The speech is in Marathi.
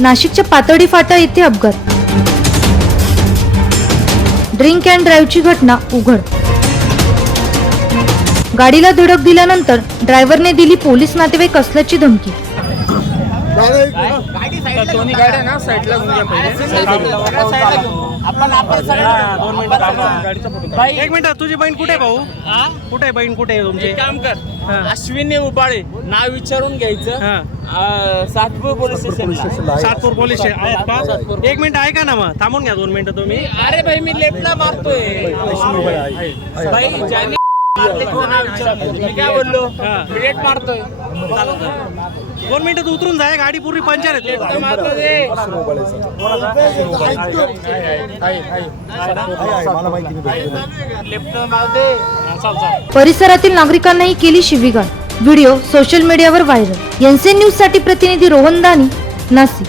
नाशिकच्या पातळी फाटा येथे अपघात ड्रिंक अँड ड्राईव्ह ची घटना उघड गाडीला धडक दिल्यानंतर ड्रायव्हरने दिली पोलीस नातेवाईक असल्याची धमकी गाड़े गाड़े ताँगा। ताँगा। ताँगा। ना ना, एक मिनिट तुझी बहीण कुठे भाऊ कुठे बहीण कुठे तुमचे काम कर अश्विनी उपाळे नाव विचारून घ्यायचं Satpur police station Satpur police station एक मिनिट आहे का ना मग थांबून घ्या दोन मिनटं तुम्ही अरे भाई मी लेपला मारतोय आडले गोहा उंच दोन मिनिटात उतरून जाय गाडी पूर्वी पंचर आहे परिसरातील नागरिकांनाही केली शिवीगाळ व्हिडिओ सोशल मीडियावर व्हायरल एनसीएन न्यूज साठी प्रतिनिधी रोहन दानी नासिक